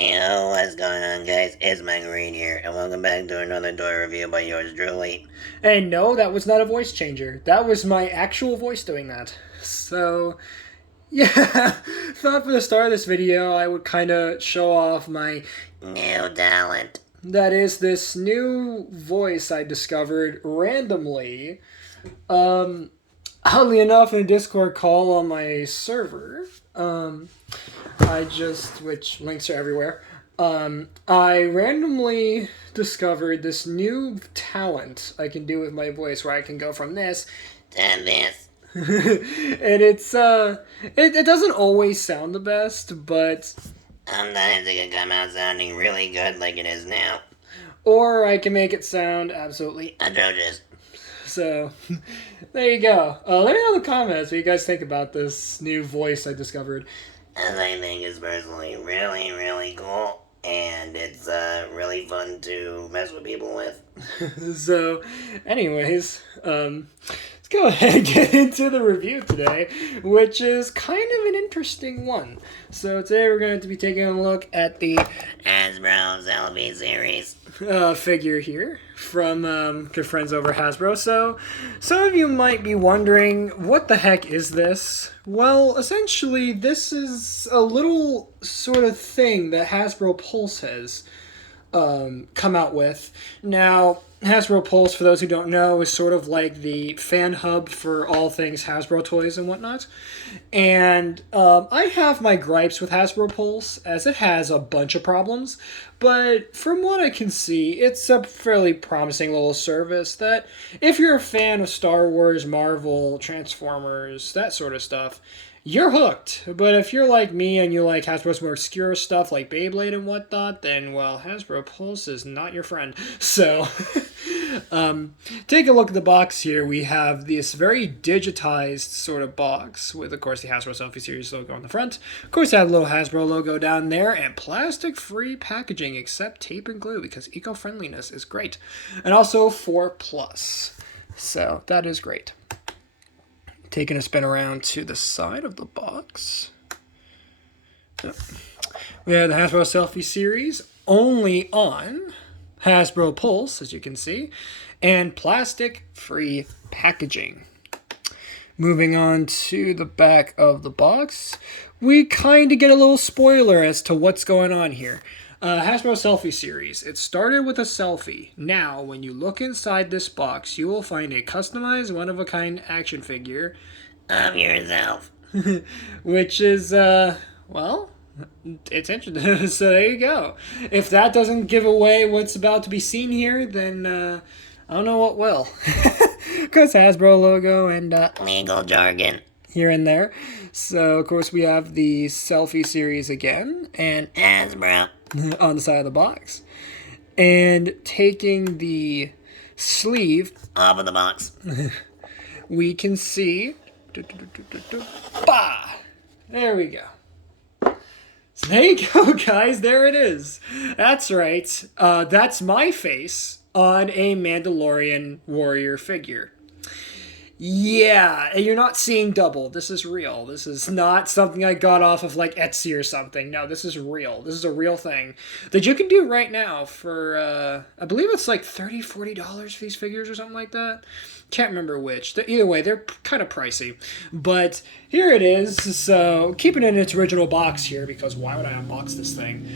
Yo, what's going on, guys? It's Mike Green here, and welcome back to another toy review by yours truly. And no, that was not a voice changer. That was my actual voice doing that. So, yeah, thought for the start of this video I would kind of show off my, New talent. that is, this new voice I discovered randomly. Um, Oddly enough, in a Discord call on my server, which links are everywhere. I randomly discovered this new talent I can do with my voice, where I can go from this, And this. and it doesn't always sound the best, but Sometimes it can come out sounding really good like it is now. or I can make it sound absolutely Atrocious. so. There you go. Let me know in the comments what you guys think about this new voice I discovered. As I think is personally really, really cool. And it's really fun to mess with people with. So, anyways, let's go ahead and get into the review today, which is kind of an interesting one. So today we're going to be taking a look at the Hasbro Selfie Series. figure here from good friends over Hasbro. So some of you might be wondering, what the heck is this? Well, essentially, this is a little sort of thing that Hasbro Pulse has come out with. Now, Hasbro Pulse, for those who don't know, is sort of like the fan hub for all things Hasbro toys and whatnot. And I have my gripes with Hasbro Pulse, as it has a bunch of problems. But from what I can see, it's a fairly promising little service that, if you're a fan of Star Wars, Marvel, Transformers, that sort of stuff, you're hooked. But if you're like me and you like Hasbro's more obscure stuff like Beyblade and whatnot, then, well, Hasbro Pulse is not your friend. So, take a look at the box here. We have this very digitized sort of box with, of course, the Hasbro Selfie Series logo on the front. Of course, I have a little Hasbro logo down there, and plastic-free packaging except tape and glue, because eco-friendliness is great. And also 4+. So, that is great. Taking a spin around to the side of the box. We have the Hasbro Selfie Series only on Hasbro Pulse, as you can see, and plastic-free packaging. Moving on to the back of the box, we kind of get a little spoiler as to what's going on here. Hasbro Selfie Series. It started with a selfie. Now, when you look inside this box, you will find a customized, one-of-a-kind action figure Of yourself. which is, well, it's interesting. So there you go. If that doesn't give away what's about to be seen here, then I don't know what will. Because Hasbro logo and Legal jargon. here and there. So, of course, we have the Selfie Series again, and Hasbro. on the side of the box. And taking the sleeve, Off of the box. we can see. Bah! There we go. So there you go, guys. There it is. That's right. That's my face on a Mandalorian warrior figure. Yeah, you're not seeing double. This is real. This is not something I got off of like Etsy or something. No, this is real. This is a real thing that you can do right now for, I believe it's like $30, $40 for these figures or something like that. Can't remember which. Either way, they're kind of pricey. But here it is. So keeping it in its original box here, because why would I unbox this thing?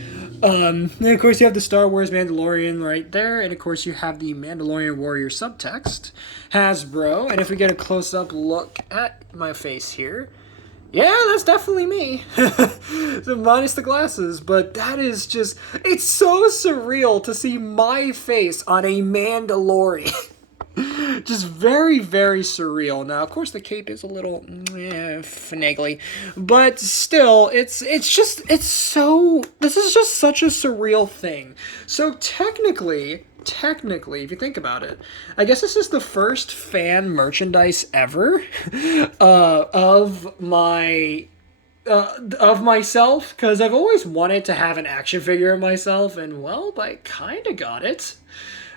And of course you have the Star Wars Mandalorian right there, and of course you have the Mandalorian Warrior subtext, Hasbro, and if we get a close-up look at my face here, yeah, that's definitely me. So minus the glasses, but that is just, it's so surreal to see my face on a Mandalorian. Just very, very surreal. Now, of course, the cape is a little finagly, but still, it's so. This is just such a surreal thing. So technically, if you think about it, I guess this is the first fan merchandise ever of myself, because I've always wanted to have an action figure of myself, and well, I kind of got it.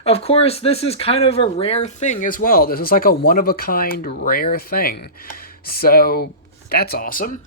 Of course, this is kind of a rare thing as well. This is like a one-of-a-kind rare thing. So, That's awesome.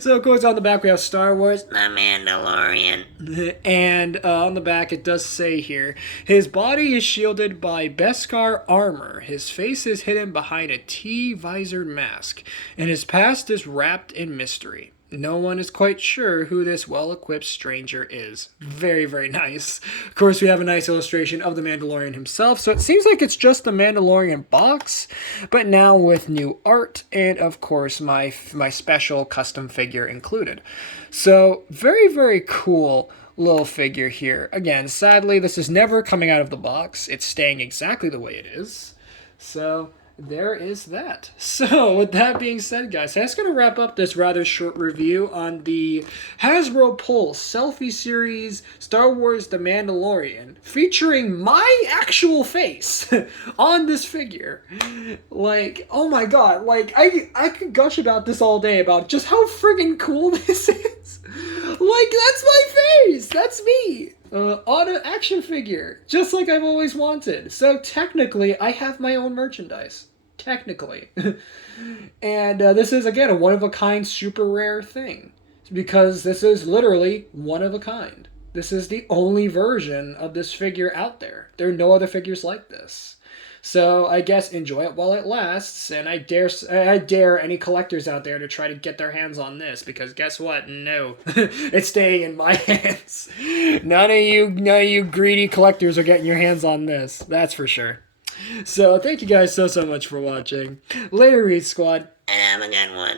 So, of course, on the back we have Star Wars. The Mandalorian. And on the back it does say here, his body is shielded by Beskar armor. His face is hidden behind a T-visored mask. And his past is wrapped in mystery. No one is quite sure who this well-equipped stranger is. Very, very nice. Of course, we have a nice illustration of the Mandalorian himself. So it seems like it's just the Mandalorian box, but now with new art and, of course, my special custom figure included. So very, very cool little figure here. Again, sadly, this is never coming out of the box. It's staying exactly the way it is. So there is that. So, with that being said, guys, that's going to wrap up this rather short review on the Hasbro Pulse Selfie Series Star Wars The Mandalorian, featuring my actual face on this figure. Like, oh my god, like, I could gush about this all day, about just how friggin' cool this is. Like, that's my face! That's me! On an action figure, just like I've always wanted. So technically, I have my own merchandise. Technically. And this is, again, a one-of-a-kind, super rare thing. Because this is literally one of a kind. This is the only version of this figure out there. There are no other figures like this. So I guess enjoy it while it lasts, and I dare any collectors out there to try to get their hands on this, because guess what? No, it's staying in my hands. None of you greedy collectors are getting your hands on this. That's for sure. So thank you guys so much for watching. Later, Reed Squad. And have a good one.